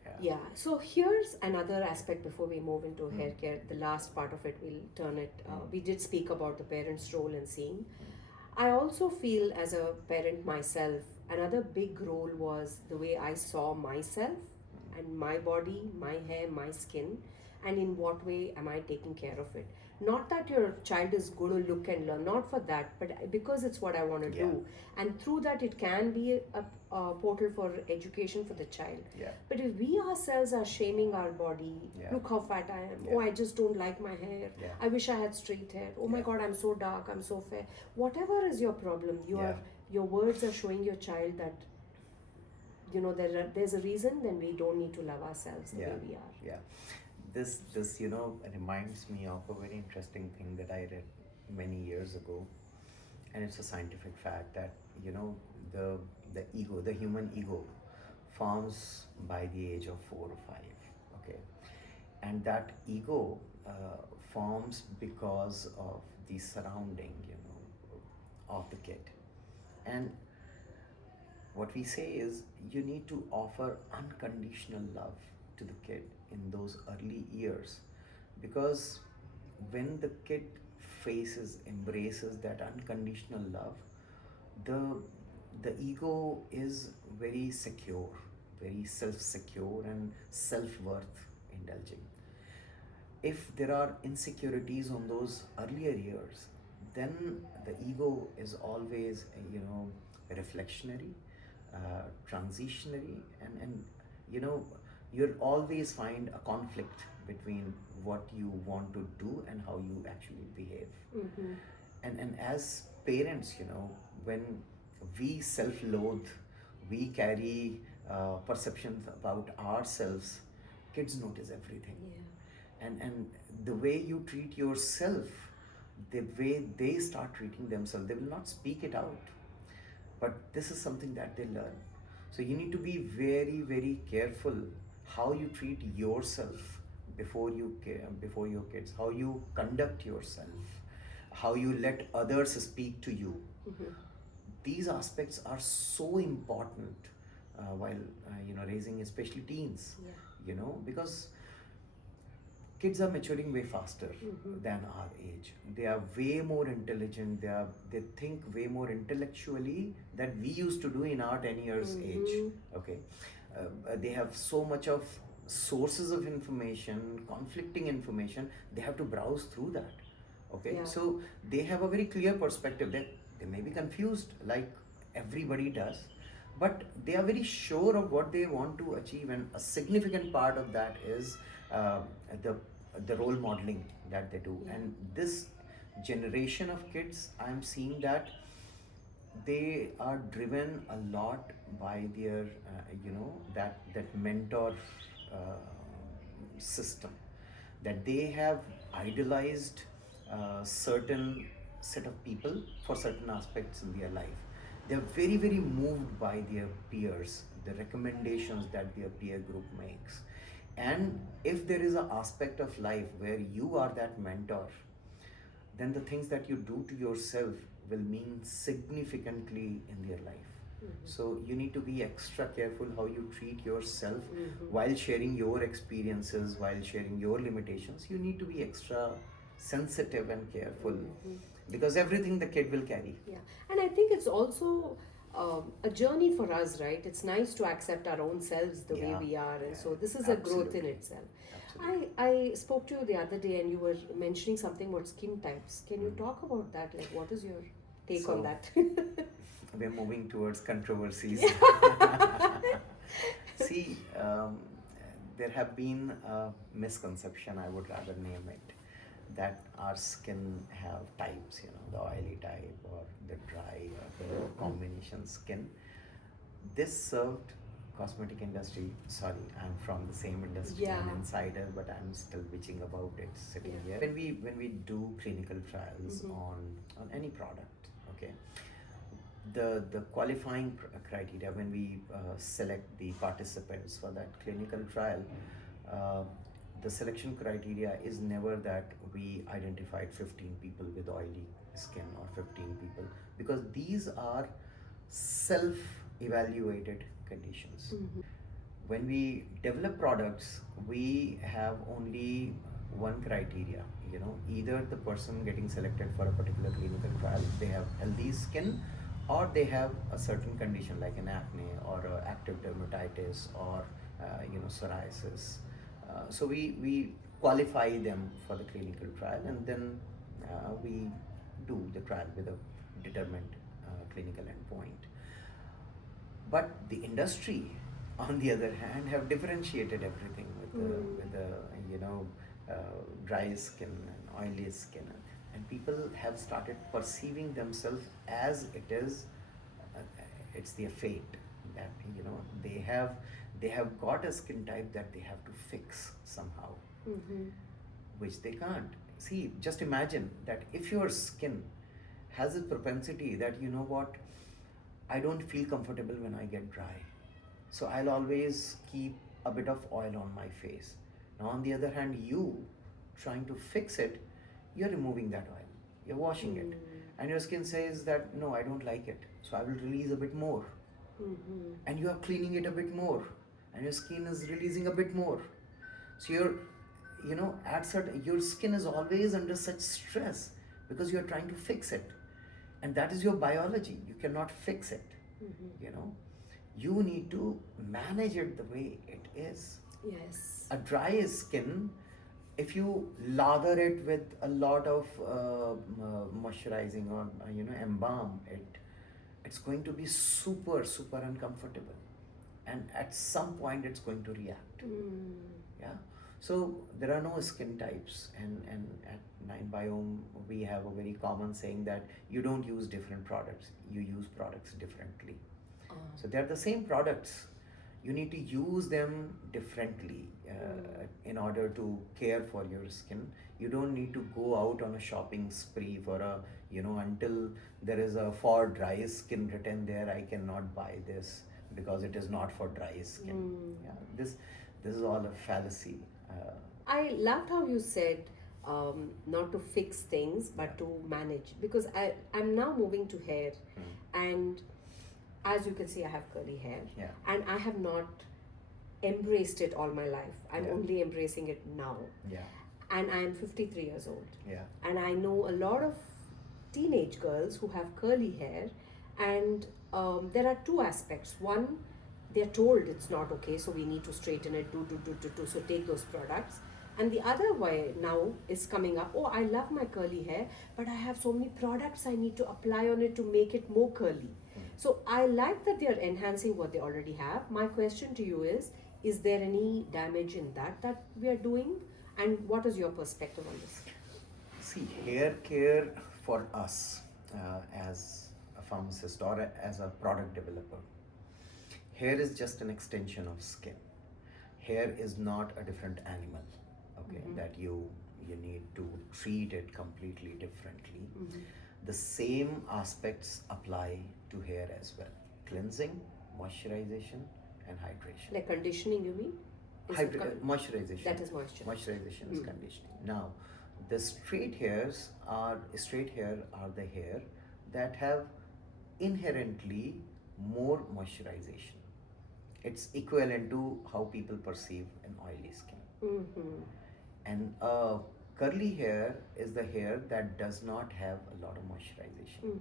Yeah. yeah, so here's another aspect before we move into hair care. The last part of it, we'll turn it. We did speak about the parents' role in seeing. I also feel, as a parent myself, another big role was the way I saw myself and my body, my hair, my skin, and in what way am I taking care of it. Not that your child is going to look and learn, not for that, but because it's what I want to Yeah. do. And through that, it can be a portal for education for the child. Yeah. But if we ourselves are shaming our body, Yeah. look how fat I am, Yeah. oh, I just don't like my hair, Yeah. I wish I had straight hair, oh my Yeah. god, I'm so dark, I'm so fair. Whatever is your problem, Yeah. your words are showing your child that there's a reason. Then we don't need to love ourselves the Yeah. way we are. Yeah. This reminds me of a very interesting thing that I read many years ago, and it's a scientific fact that the ego, the human ego, forms by the age of 4 or 5. Okay, and that ego forms because of the surrounding, of the kid. And what we say is, you need to offer unconditional love to the kid in those early years, because when the kid embraces that unconditional love, the the ego is very secure, very self-secure and self-worth indulging. If there are insecurities on those earlier years, then the ego is always, reflectionary, transitionary, and you know, you'll always find a conflict between what you want to do and how you actually behave. Mm-hmm. And as parents, when we self-loathe, we carry perceptions about ourselves, kids notice everything. Yeah. And the way you treat yourself, the way they start treating themselves, they will not speak it out, but this is something that they learn. So you need to be very, very careful how you treat yourself before your kids, how you conduct yourself, how you let others speak to you. Mm-hmm. These aspects are so important while raising especially teens. Yeah. Because kids are maturing way faster Mm-hmm. than our age. They are way more intelligent. They think way more intellectually that we used to do in our 10 years age. Mm-hmm. Okay, they have so much of sources of information, conflicting information. They have to browse through that. Okay, Yeah. so they have a very clear perspective. They may be confused like everybody does, but they are very sure of what they want to achieve, and a significant part of that is uh, the the role modeling that they do. Yeah. And this generation of kids, I'm seeing that they are driven a lot by their that mentor uh, system, that they have idolized certain set of people for certain aspects in their life. They're very very moved by their peers, the recommendations that their peer group makes. And if there is an aspect of life where you are that mentor, then the things that you do to yourself will mean significantly in their life. Mm-hmm. So you need to be extra careful how you treat yourself Mm-hmm. while sharing your experiences, while sharing your limitations. You need to be extra sensitive and careful, Mm-hmm. because everything the kid will carry. Yeah, and I think it's also a journey for us, right? It's nice to accept our own selves the way Yeah, we are, and yeah, so this is a growth in absolutely, itself. absolutely. I spoke to you the other day, and you were mentioning something about skin types. Can you Mm. talk about that? Like, what is your take on So that? we're moving towards controversies. See, there have been a misconception, I would rather name it, that our skin have types, the oily type or the dry or the combination skin. This served cosmetic industry. Sorry, I'm from the same industry, Yeah. an insider, but I'm still bitching about it sitting Yeah. here. When we do clinical trials Mm-hmm. on any product, okay, the qualifying criteria when we select the participants for that clinical trial, uh, the selection criteria is never that we identified 15 people with oily skin or 15 people, because these are self evaluated conditions. Mm-hmm. When we develop products, we have only one criteria. Either the person getting selected for a particular clinical trial, they have healthy skin, or they have a certain condition like an acne or active dermatitis or psoriasis. So we qualify them for the clinical trial, and then we do the trial with a determined clinical endpoint. But the industry, on the other hand, have differentiated everything with the dry skin and oily skin, and people have started perceiving themselves as it is. Uh, it's their fate that they have got a skin type that they have to fix somehow, Mm-hmm. which they can't. See, just imagine that if your skin has a propensity that, what, I don't feel comfortable when I get dry. So I'll always keep a bit of oil on my face. Now, on the other hand, you trying to fix it, you're removing that oil, you're washing it, and your skin says that no, I don't like it, so I will release a bit more. Mm-hmm. And you are cleaning it a bit more, and your skin is releasing a bit more. So at certain, your skin is always under such stress because you're trying to fix it, and that is your biology. You cannot fix it. Mm-hmm. You need to manage it the way it is. Yes. A dry skin, if you lather it with a lot of moisturizing or embalm it, it's going to be super super uncomfortable, and at some point it's going to react. Mm. Yeah. So there are no skin types, and at Nine Biome we have a very common saying that you don't use different products, you use products differently. So they're the same products. You need to use them differently in order to care for your skin. You don't need to go out on a shopping spree for until there is a for dry skin written there. I cannot buy this because it is not for dry skin. Yeah, this is all a fallacy. I loved how you said not to fix things but to manage, because I'm now moving to hair, and as you can see, I have curly hair, Yeah. and I have not embraced it all my life. I'm Yeah. only embracing it now. Yeah. and I'm 53 years old. Yeah. And I know a lot of teenage girls who have curly hair, and there are two aspects. One, they're told it's not okay, so we need to straighten it, do, so take those products. And the other way now is coming up, oh, I love my curly hair, but I have so many products I need to apply on it to make it more curly. So I like that they are enhancing what they already have. My question to you is there any damage in that we are doing? And what is your perspective on this? See, hair care for us as a pharmacist or as a product developer, hair is just an extension of skin. Hair is not a different animal, okay, that you need to treat it completely differently. The same aspects apply to hair as well: cleansing, moisturization, and hydration. Like conditioning, you mean? Moisturization. That is moisture. Moisturization is conditioning. Now, the straight hair are the hair that have inherently more moisturization. It's equivalent to how people perceive an oily skin. And curly hair is the hair that does not have a lot of moisturization.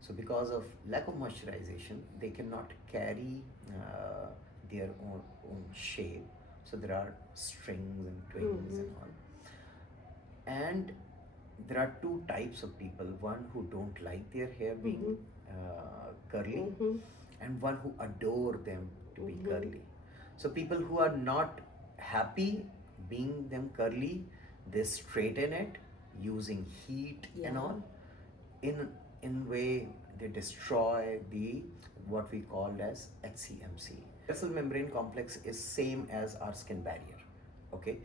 So because of lack of moisturization, they cannot carry their own shape. So there are strings and twings and all. And there are two types of people: one who don't like their hair being curly, and one who adore them to be curly. So people who are not happy being them curly, they straighten it using heat and all. In way they destroy the what we called as HCMC. Hair cell membrane complex is same as our skin barrier, okay,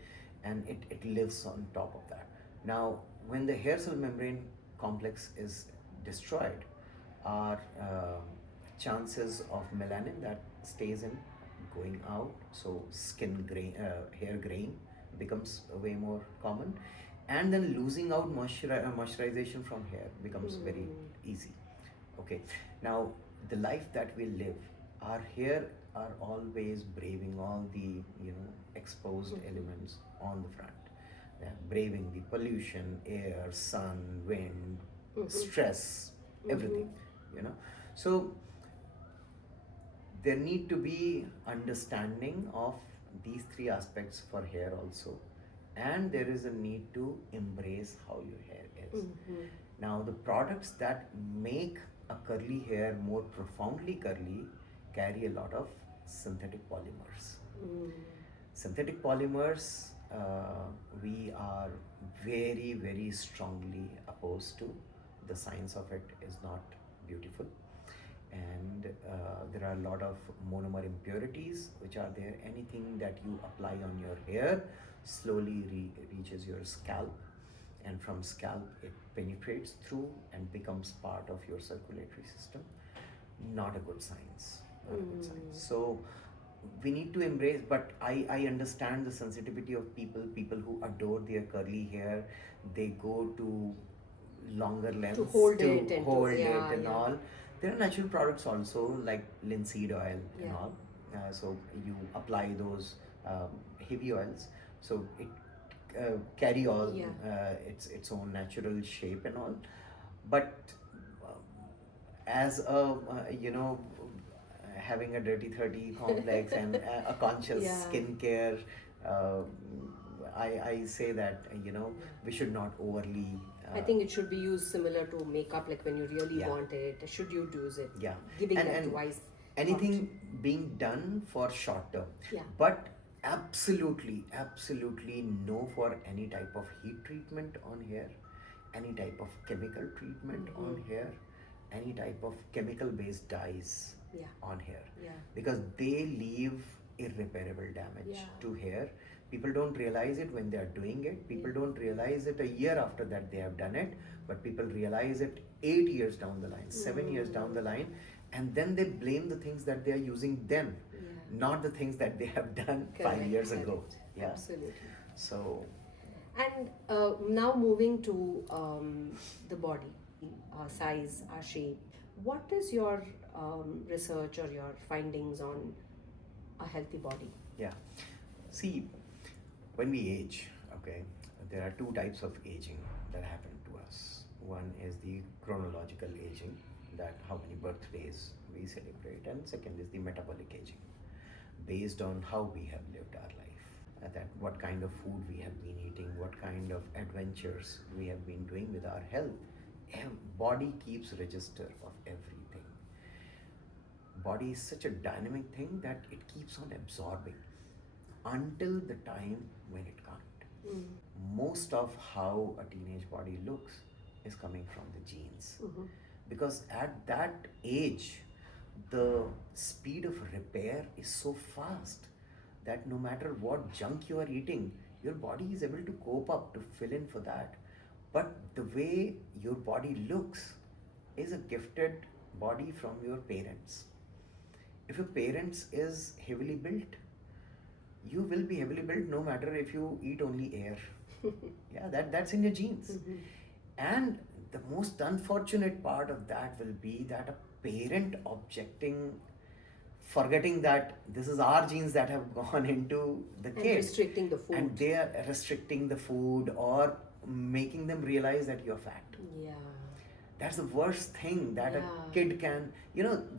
and it lives on top of that. Now, when the hair cell membrane complex is destroyed, our chances of melanin that stays in going out, so hair graying becomes way more common, and then losing out moisturization from hair becomes very easy. Okay, now the life that we live, our hair are always braving all the exposed elements on the front. Yeah, braving the pollution, air, sun, wind, stress, everything. So there need to be understanding of these three aspects for hair also, and there is a need to embrace how your hair is. Now, the products that make a curly hair more profoundly curly carry a lot of synthetic polymers. Synthetic polymers, we are very, very strongly opposed to. The science of it is not beautiful, and there are a lot of monomer impurities which are there. Anything that you apply on your hair slowly reaches your scalp, and from scalp it penetrates through and becomes part of your circulatory system. Not a good science. Not a good science. So we need to embrace, but I understand the sensitivity of people who adore their curly hair. They go to longer lengths to hold it and all. There are natural products also, like linseed oil and all. So you apply those heavy oils, so it carry all its own natural shape and all. But as a having a dirty 30 complex and a conscious skincare, I say that we should not overly. I think it should be used similar to makeup, like when you really want it, should you use it? Yeah. Giving that wise. Anything being done for short term. Yeah. But absolutely no for any type of heat treatment on hair, any type of chemical treatment on hair, any type of chemical based dyes on hair. Because they leave irreparable damage to hair. People don't realize it when they are doing it. People don't realize it a year after that they have done it, but people realize it 8 years down the line, 7 years down the line, and then they blame the things that they are using then, not the things that they have done 5 years ago. Yeah. Absolutely. So. And now moving to the body, our size, our shape. What is your research or your findings on a healthy body? Yeah. See, when we age, okay, there are two types of aging that happen to us. One is the chronological aging, that how many birthdays we celebrate, and second is the metabolic aging, based on how we have lived our life. That what kind of food we have been eating, what kind of adventures we have been doing with our health. Body keeps register of everything. Body is such a dynamic thing that it keeps on absorbing until the time when it can't. Mm. Most of how a teenage body looks is coming from the genes. Mm-hmm. Because at that age, the speed of repair is so fast that no matter what junk you are eating, your body is able to cope up to fill in for that. But the way your body looks is a gifted body from your parents. If your parents is heavily built, you will be heavily built no matter if you eat only air. Yeah, that's in your genes. Mm-hmm. And the most unfortunate part of that will be that a parent objecting, forgetting that this is our genes that have gone into the And kid, restricting the food. and they are restricting the food or making them realize that you're fat. Yeah. That's the worst thing that Yeah. a kid can,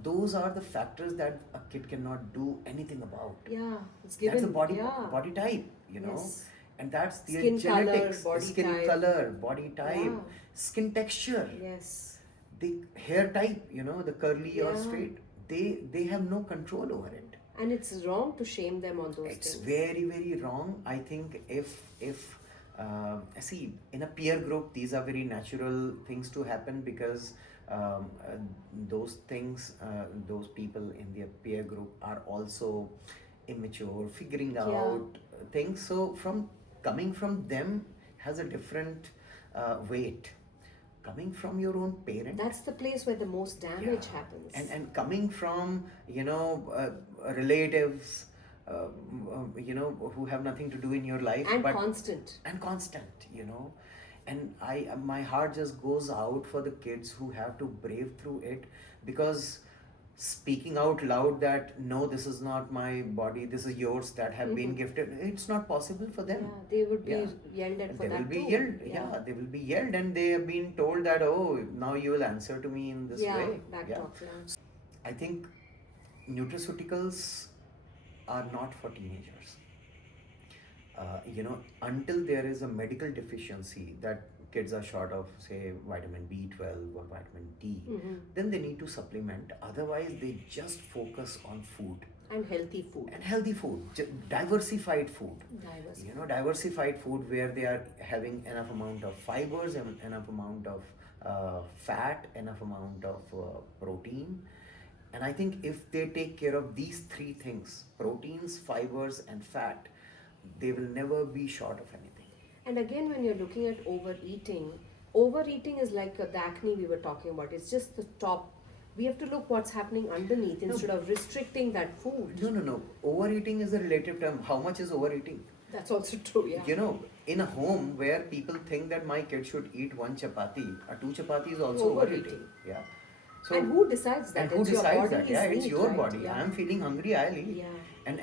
those are the factors that a kid cannot do anything about. Yeah, it's given. That's the body Yeah. body type, Yes. and that's the Skin color, genetics, body skin type. color, body type, Yeah. skin texture, Yes. the hair type, the curly or Yeah. straight. They have no control over it. And it's wrong to shame them on those It's things. very very wrong. I think if see, in a peer group, these are very natural things to happen, because those things, those people in their peer group are also immature, figuring Yeah. out things. So from coming from them has a different weight. Coming from your own parent, That's the place where the most damage happens. and coming from relatives, who have nothing to do in your life, And but constant. and constant, and my heart just goes out for the kids who have to brave through it, because speaking out loud that no, this is not my body, this is yours, that have been gifted, it's not possible for them. Yeah, they would be Yeah. yelled at for They that will be too. yelled. Yeah, they will be yelled, and they have been told that, oh, now you will answer to me in this Yeah, way. back Yeah. talk. Yeah. I think nutraceuticals are not for teenagers. Until there is a medical deficiency that kids are short of, say, vitamin B12 or vitamin D, Mm-hmm. then they need to supplement. Otherwise, they just focus on food And healthy food. and healthy food, diversified food. Diversity. Diversified food where they are having enough amount of fibers and enough amount of fat, enough amount of protein. And I think if they take care of these three things, proteins, fibers, and fat, they will never be short of anything. And again, when you're looking at overeating is like the acne we were talking about. It's just the top. We have to look what's happening underneath instead of restricting that food. No. Overeating is a relative term. How much is overeating? That's also true, yeah. In a home where people think that my kid should eat one chapati, a two chapati is also Overeating. overeating. Yeah. So, And who decides that? and who It's your decides body that? Yeah, is it's neat, your right? body. Yeah. I'm feeling hungry, I'll eat. Yeah. And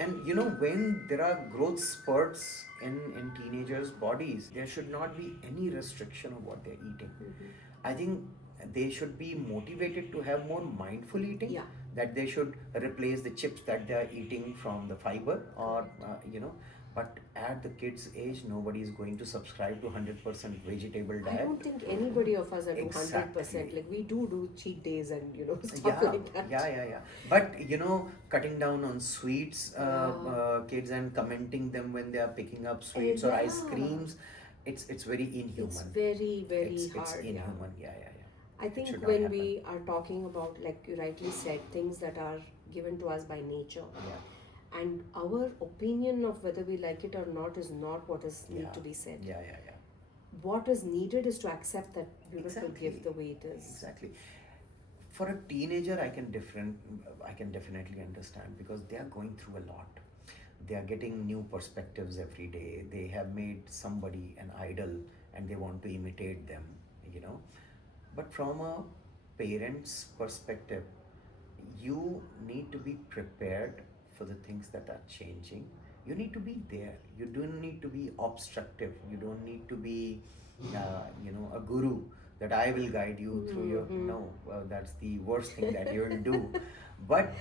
when there are growth spurts in teenagers' bodies, there should not be any restriction of what they're eating. Mm-hmm. I think they should be motivated to have more mindful eating. Yeah. That they should replace the chips that they are eating from the fiber, or but at the kids' age, nobody is going to subscribe to 100% vegetable diet. I don't think anybody of us are to 100%. Exactly. Like we do cheat days and stuff Yeah, like that. yeah. But cutting down on sweets, kids, and commenting them when they are picking up sweets or ice Yeah. creams, it's very inhuman. It's very, very It's hard. inhuman. Yeah. I It think should not when happen. we are talking about, like you rightly said, things that are given to us by nature, Yeah. and our opinion of whether we like it or not is not what is need Yeah. to be said. Yeah. What is needed is to accept that beautiful Exactly. gift the way it is. Exactly. For a teenager, I can definitely understand, because they are going through a lot. They are getting new perspectives every day. They have made somebody an idol and they want to imitate them. But from a parent's perspective, you need to be prepared for the things that are changing, You need to be there. You don't need to be obstructive. You don't need to be, a guru that I will guide you through your. Mm-hmm. No, that's the worst thing that you will do. But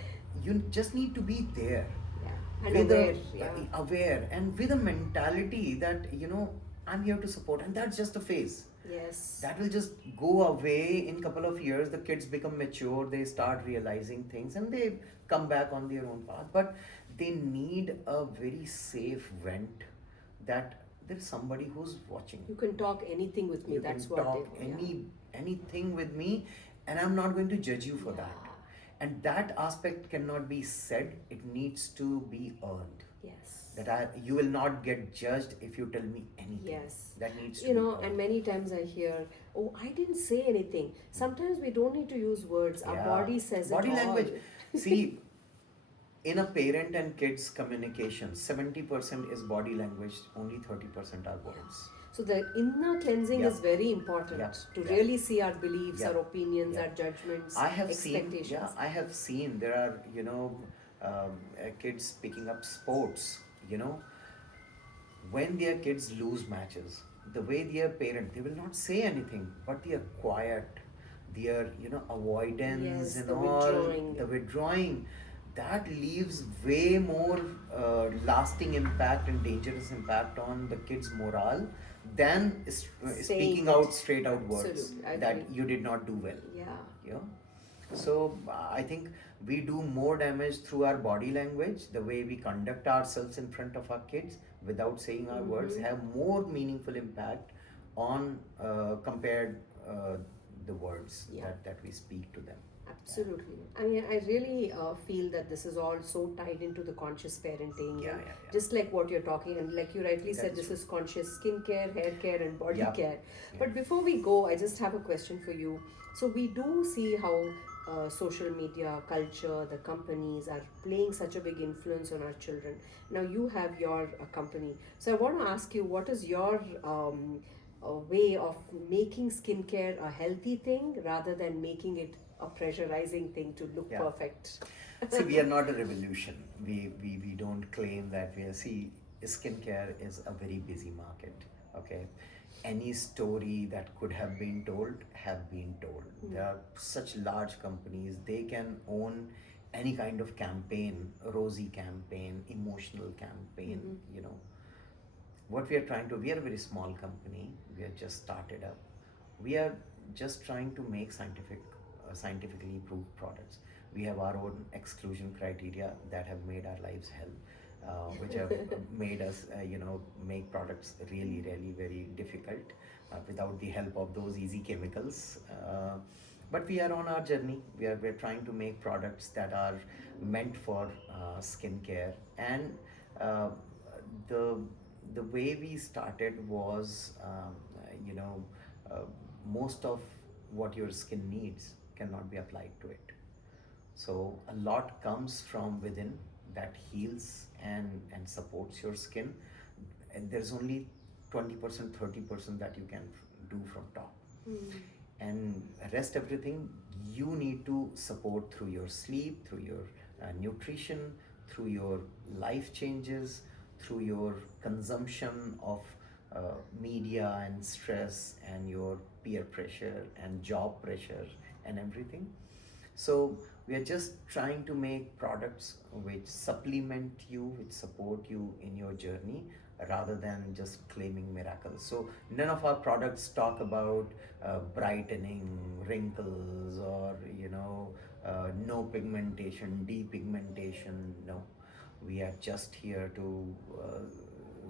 you just need to be there Yeah, and with a aware. Yeah. aware and with a mentality that I'm here to support, and that's just a phase Yes. that will just go away in couple of years. The kids become mature, they start realizing things, and they come back on their own path. But they need a very safe vent, that there's somebody who's watching You can talk anything with me. you can That's what they talk want. Yeah. anything with me, and I'm not going to judge you for that. Yeah. And that aspect cannot be said, it needs to be earned. Yes. That you will not get judged if you tell me anything. Yes. That needs to You be know, and earned. many times I hear, oh, I didn't say anything. Sometimes we don't need to use words, our Yeah, body says it body all. language. See, in a parent and kids communication, 70% is body language, only 30% are words. So the inner cleansing Yeah, is very important yeah, to yeah, really see our beliefs, yeah, our opinions, yeah. our judgments, I have seen, yeah, expectations. I have seen there are, kids picking up sports, you know, when their kids lose matches, the way their parent, they will not say anything, but they are quiet, their, avoidance Yes, and the all, withdrawing. the withdrawing, that leaves way more lasting impact and dangerous impact on the kids' morale than Saying speaking it. out straight out words Absolutely, I that agree. you did not do well. Yeah. You know? So I think we do more damage through our body language, the way we conduct ourselves in front of our kids without saying our words, Mm-hmm. have more meaningful impact on compared the words Yeah. that we speak to them. Yeah, Absolutely. I mean, I really feel that this is all so tied into the conscious parenting, yeah, and yeah, yeah. just like what you're talking, and like you rightly That said, is this true. is conscious skincare, hair care, and body Yeah, care. yeah, But before we go, I just have a question for you. So, we do see how social media, culture, the companies are playing such a big influence on our children. Now, you have your company. So, I want to ask you, what is your way of making skincare a healthy thing rather than making it a pressurizing thing to look yeah. perfect? See, we are not a revolution. We don't claim that we are. See, skincare is a very busy market. Okay, any story that could have been told have been told. There are such large companies, they can own any kind of campaign, rosy campaign, emotional campaign. Mm-hmm. You know, what we are trying to. We are a very small company. We are just started up. We are just trying to make scientifically proved products. We have our own exclusion criteria that have made our lives hell, which have made us, make products really, really very difficult without the help of those easy chemicals. But we are on our journey. We're trying to make products that are meant for skincare, and uh, the the way we started was, uh, most of what your skin needs cannot be applied to it. So a lot comes from within that heals and supports your skin. And there's only 20%, 30% that you can do from top. Mm. And rest everything you need to support through your sleep, through your nutrition, through your life changes, through your consumption of media and stress and your peer pressure and job pressure and everything. So we are just trying to make products which supplement you, which support you in your journey, rather than just claiming miracles. So none of our products talk about brightening, wrinkles, or no pigmentation, depigmentation. No, we are just here to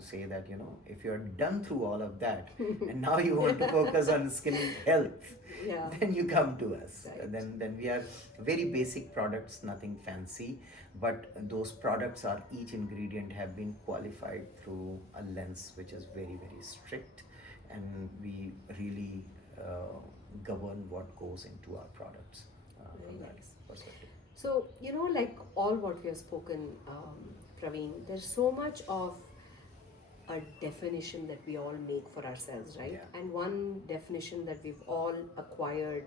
say that if you're done through all of that and now you want to focus on skin health, Yeah. then you come to us. Right. Then we are very basic products, nothing fancy, but those products are, each ingredient have been qualified through a lens which is very, very strict, and we really govern what goes into our products Very from that nice. perspective. So, like all what we have spoken, Praveen, there's so much of a definition that we all make for ourselves, right? Yeah. And one definition that we've all acquired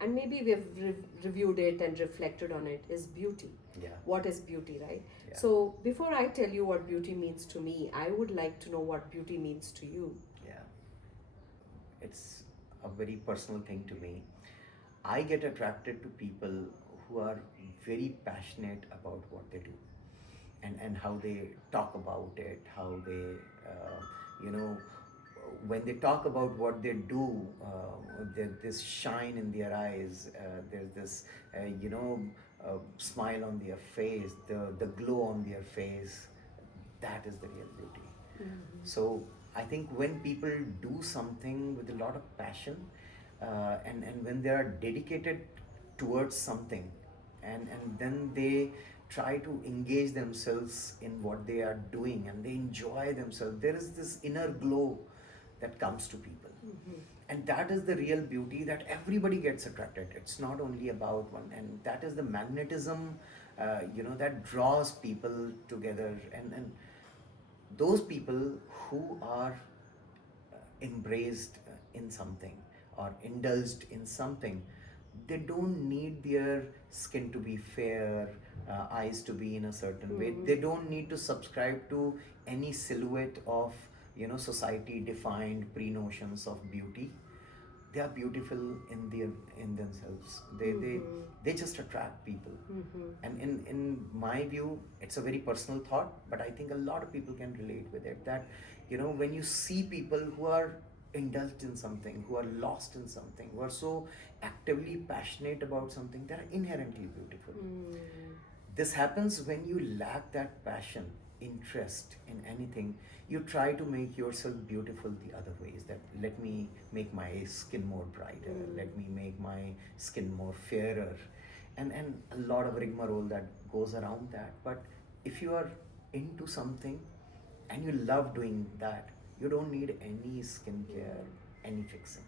and maybe we've reviewed it and reflected on it, is beauty. Yeah. What is beauty, right? Yeah. So before I tell you what beauty means to me, I would like to know what beauty means to you. Yeah. It's a very personal thing to me. I get attracted to people who are very passionate about what they do, and how they talk about it, how they, you know, when they talk about what they do, there's this shine in their eyes, there's this, smile on their face, the glow on their face. That is the real beauty. Mm-hmm. So I think when people do something with a lot of passion, and when they are dedicated towards something, and then they try to engage themselves in what they are doing and they enjoy themselves, there is this inner glow that comes to people. Mm-hmm. And that is the real beauty, that everybody gets attracted. It's not only about one, and that is the magnetism, that draws people together. And those people who are embraced in something or indulged in something, they don't need their skin to be fair, eyes to be in a certain way. Mm-hmm. They don't need to subscribe to any silhouette of, society defined pre-notions of beauty. They are beautiful in themselves. Mm-hmm. They just attract people. Mm-hmm. And in my view, it's a very personal thought, but I think a lot of people can relate with it, that, when you see people who are indulged in something, who are lost in something, who are so actively passionate about something, they're inherently beautiful. Mm. This happens when you lack that passion, interest in anything. You try to make yourself beautiful the other ways, that let me make my skin more brighter, let me make my skin more fairer, and a lot of rigmarole that goes around that. But if you are into something and you love doing that, you don't need any skincare, any fixing.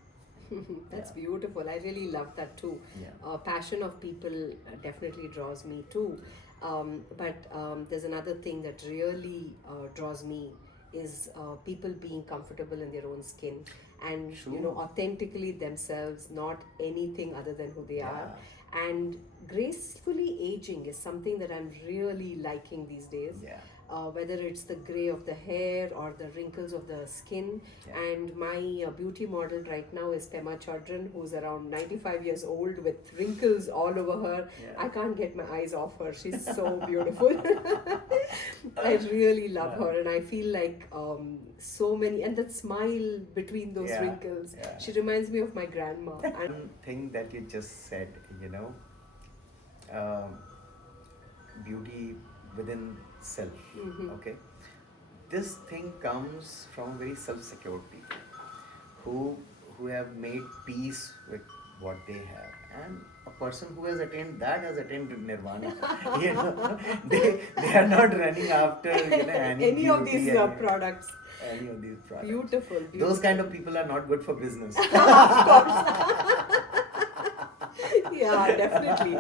That's Yeah. beautiful. I really love that too. Yeah. Passion of people definitely draws me too. But there's another thing that really draws me is people being comfortable in their own skin and True. authentically themselves, not anything other than who they are. Yeah. And gracefully aging is something that I'm really liking these days. Yeah. Whether it's the gray of the hair or the wrinkles of the skin. Yeah. And my beauty model right now is Pema Chodron, who's around 95 years old with wrinkles all over her. Yeah. I can't get my eyes off her. She's so beautiful. I really love her, and I feel like so many, and that smile between those Yeah. wrinkles. Yeah. She reminds me of my grandma. And One thing that you just said, um, beauty within self. Mhm. Okay, this thing comes from very self-secured people who have made peace with what they have, and a person who has attained nirvana. They are not running after any of beauty these and products. any of these products. Beautiful, Those beautiful. kind of people are not good for business. Yeah, definitely.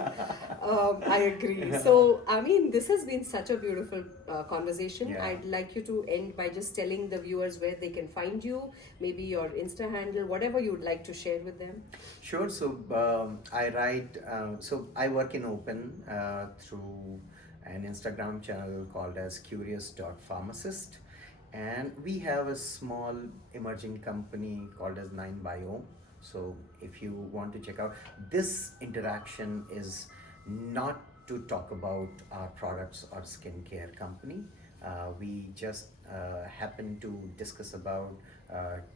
I agree. So, I mean, this has been such a beautiful conversation. Yeah. I'd like you to end by just telling the viewers where they can find you, maybe your Insta handle, whatever you would like to share with them. Sure. So I write. So I work in Open through an Instagram channel called as curious.pharmacist, and we have a small emerging company called as 9 Biome. So if you want to check out, this interaction is not to talk about our products or skincare company. We just happen to discuss about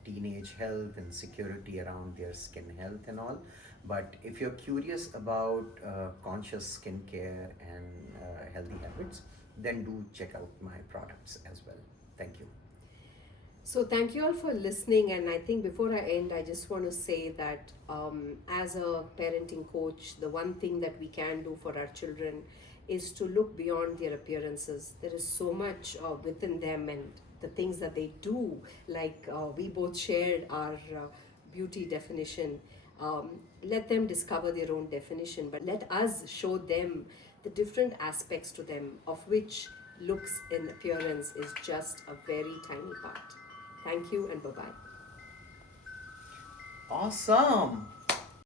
teenage health and security around their skin health and all. But if you're curious about conscious skincare and healthy habits, then do check out my products as well. Thank you. So, thank you all for listening. And I think before I end, I just want to say that as a parenting coach, the one thing that we can do for our children is to look beyond their appearances. There is so much within them and the things that they do. Like we both shared our beauty definition. Let them discover their own definition, but let us show them the different aspects to them, of which looks and appearance is just a very tiny part. Thank you and bye bye. Awesome.